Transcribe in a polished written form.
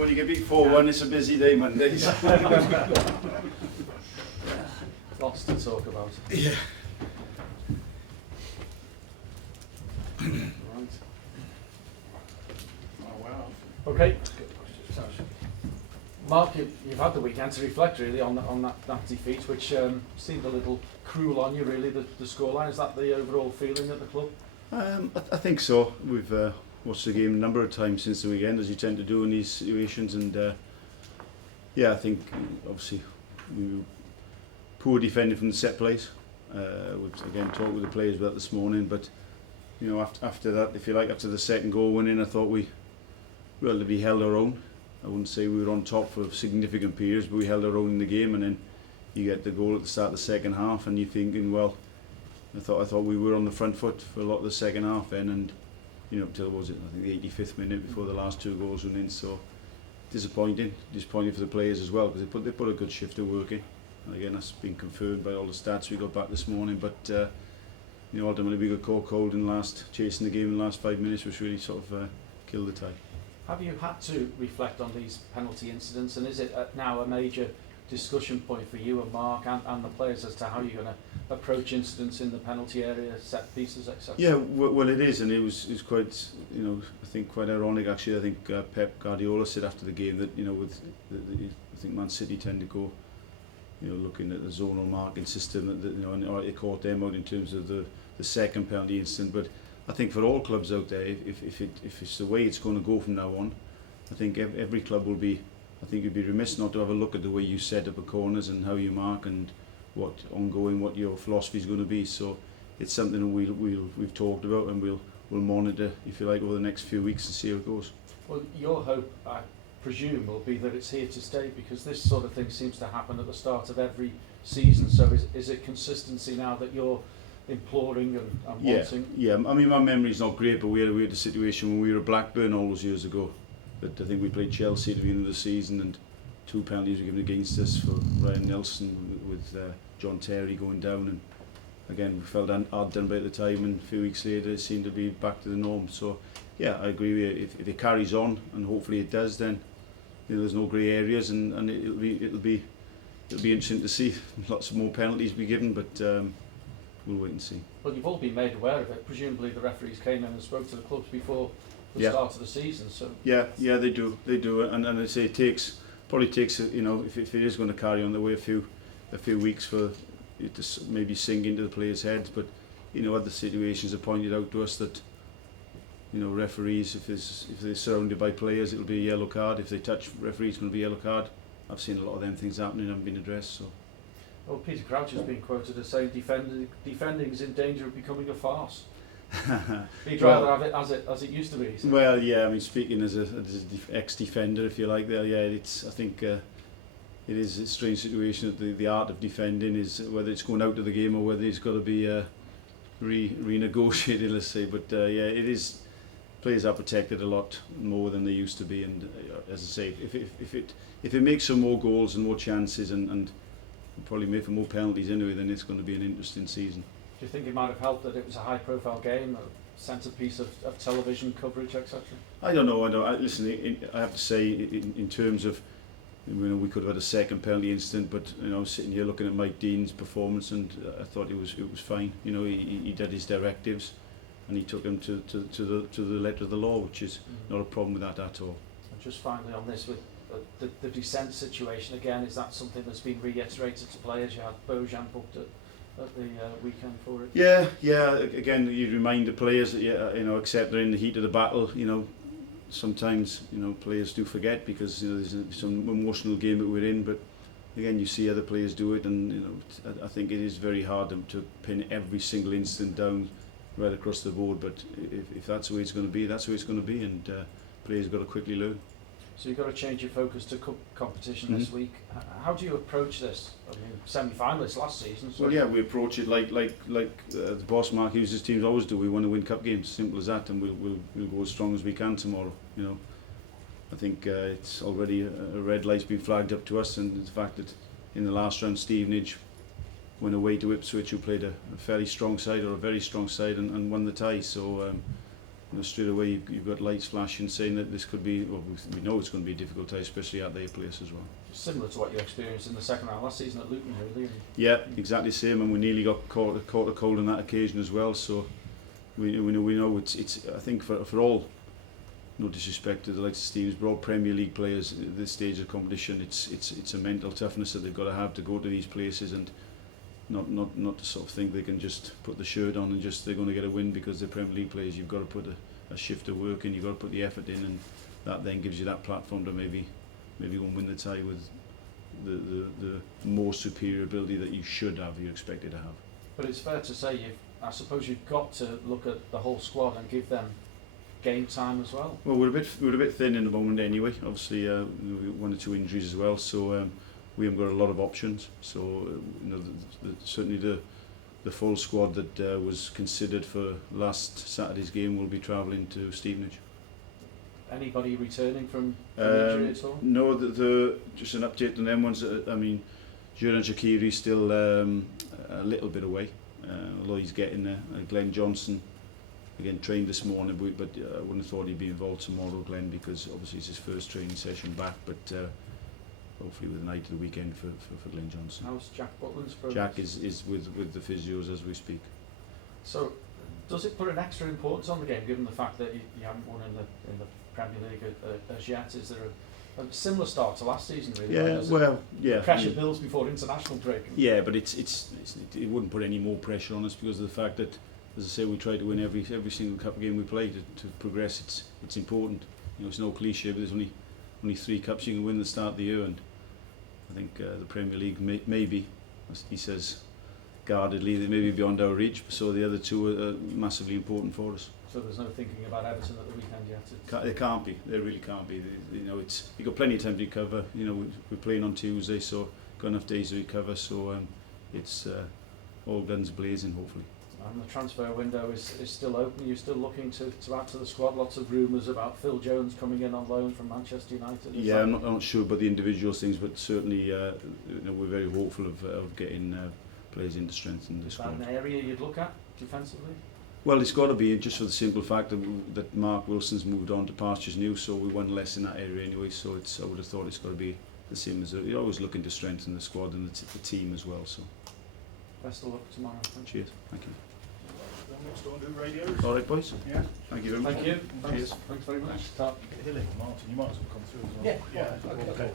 when you get beat 4-1, it's a busy day Mondays. Lots to talk about. Yeah. Right. Oh wow. Okay. Mark, you've had the weekend to reflect really on that defeat, which seemed a little cruel on you really, the scoreline. Is that the overall feeling at the club? I think so. We've watched the game a number of times since the weekend, as you tend to do in these situations, and yeah, I think obviously we were poor defending from the set plays. We've again talked with the players about this morning, but you know, after that, if you like, after the second goal went in, I thought we relatively held our own. I wouldn't say we were on top for significant periods, but we held our own in the game, and then you get the goal at the start of the second half, and you're thinking, well, I thought we were on the front foot for a lot of the second half then, and you know, till I think the 85th minute before the last two goals went in. So disappointing for the players as well, because they put a good shift of work in. And again, that's been confirmed by all the stats we got back this morning. But you know, ultimately we got caught cold in the last, chasing the game in the last 5 minutes, which really sort of killed the tie. Have you had to reflect on these penalty incidents, and is it now a major discussion point for you and Mark and the players as to how you're going to approach incidents in the penalty area, set pieces, etc.? Yeah, well it is, and it was quite, you know, I think quite ironic actually. I think Pep Guardiola said after the game that, you know, with I think Man City tend to go, you know, looking at the zonal marking system, that you know, and it caught them out in terms of the second penalty incident. But I think for all clubs out there, if it's the way it's going to go from now on, I think every club will be. I think you'd be remiss not to have a look at the way you set up the corners and how you mark and what your philosophy is going to be. So it's something we've talked about, and we'll monitor, if you like, over the next few weeks and see how it goes. Well, your hope, I presume, will be that it's here to stay, because this sort of thing seems to happen at the start of every season. So is it consistency now that you're imploring and wanting? Yeah. I mean, my memory's not great, but we had a situation when we were at Blackburn all those years ago. That I think we played Chelsea at the beginning of the season, and 2 penalties were given against us for Ryan Nelson with John Terry going down, and again we felt hard done by at the time, and a few weeks later it seemed to be back to the norm. So yeah, I agree with you. If it carries on, and hopefully it does, then you know, there's no grey areas, and it'll be interesting to see lots of more penalties be given, but we'll wait and see. Well, you've all been made aware of it. Presumably the referees came in and spoke to the clubs before the start of the season. So yeah, they do, and I say it probably takes you know, if it is going to carry on the way, a few weeks for it to maybe sink into the players' heads. But you know, other situations have pointed out to us that, you know, referees, if they're surrounded by players, it'll be a yellow card. If they touch referees, it's going to be a yellow card. I've seen a lot of them things happening and haven't been addressed. So. Well, Peter Crouch has been quoted as saying defending is in danger of becoming a farce. He'd rather have it as it used to be. So. Well, yeah. I mean, speaking as an ex-defender, if you like, there, yeah. I think it is a strange situation that the art of defending is whether it's going out of the game or whether it's got to be renegotiated, let's say. But yeah, it is. Players are protected a lot more than they used to be, and as I say, if it makes some more goals and more chances and probably make for more penalties anyway, then it's going to be an interesting season. Do you think it might have helped that it was a high-profile game, a centrepiece of television coverage, etc.? I don't know. Listen, I have to say, in terms of, you know, we could have had a second penalty incident, but you know, I was sitting here looking at Mike Dean's performance, and I thought it was fine. You know, he did his directives, and he took him to the letter of the law, which is not a problem with that at all. And just finally on this, with the descent situation again, is that something that's been reiterated to players? You had Bojan booked at the weekend for it. Yeah. Again, you remind the players that you know, except they're in the heat of the battle. You know, sometimes you know players do forget, because you know there's some emotional game that we're in. But again, you see other players do it, and you know, I think it is very hard to pin every single incident down right across the board. But if that's the way it's going to be, that's the way it's going to be, and players got to quickly learn. So you've got to change your focus to cup competition this week. How do you approach this? I mean, semi-finalists last season. So. Well, yeah, we approach it like the boss Mark Hughes' teams always do. We want to win cup games, simple as that, and we'll go as strong as we can tomorrow. You know, I think it's already a red light's been flagged up to us, and the fact that in the last round Stevenage went away to Ipswich, who played a fairly strong side or a very strong side, and won the tie. So straight away you've got lights flashing saying that this could be, well, we know it's going to be a difficult time, especially at their place as well. Similar to what you experienced in the second round last season at Luton, really. Yeah, exactly the same, and we nearly got caught a cold on that occasion as well. So we know it's I think for all, no disrespect to the likes of Stevenage, but all Premier League players at this stage of competition, it's a mental toughness that they've got to have to go to these places and not to sort of think they can just put the shirt on and just they're going to get a win because they're Premier League players. You've got to put a shift of work in, you've got to put the effort in, and that then gives you that platform to maybe go and win the tie with the more superior ability that you should have, you're expected to have. But it's fair to say I suppose you've got to look at the whole squad and give them game time as well. Well, we're a bit thin in the moment anyway. Obviously, one or two injuries as well, so we haven't got a lot of options. So certainly the full squad that was considered for last Saturday's game will be travelling to Stevenage. Anybody returning from injury at all? No, just an update on them ones. I mean, Juran Shaqiri's still a little bit away, although he's getting there. Glenn Johnson, again, trained this morning, but I wouldn't have thought he'd be involved tomorrow, Glenn, because obviously it's his first training session back, but hopefully with an eye to the weekend for Glenn Johnson. How's Jack Butland's progress? Jack is with the physios as we speak. So, does it put an extra importance on the game, given the fact that you haven't won in the Premier League as yet? Is there a similar start to last season, really? Yeah, well, yeah. Pressure builds before international break. Yeah, but it wouldn't put any more pressure on us because of the fact that, as I say, we try to win every single cup game we play to progress. It's important. It's no cliche, but there's only 3 cups you can win at the start of the year, and I think the Premier League may be, as he says, guardedly, they may be beyond our reach. So the other 2 are massively important for us. So there's no thinking about Everton at the weekend yet? There can't be. There really can't be. You've got plenty of time to recover. We're playing on Tuesday, so got enough days to recover. So it's all guns blazing, hopefully. And the transfer window is still open. You're still looking to add to the squad. Lots of rumours about Phil Jones coming in on loan from Manchester United. Yeah, I'm not sure about the individual things, but certainly we're very hopeful of getting players in to strengthen the squad. Is that an area you'd look at defensively? Well, it's got to be, just for the simple fact that Mark Wilson's moved on to pastures new, so we won less in that area anyway. So I would have thought it's got to be the same as you're always looking to strengthen the squad and the team as well. So best of luck tomorrow. Cheers. Thank you. Next door, do radios. All right, boys. Yeah. Thank you very much. Thank you. Cheers. Thanks very much. Hilly, Martin, you might as well come through as well. Yeah. Okay.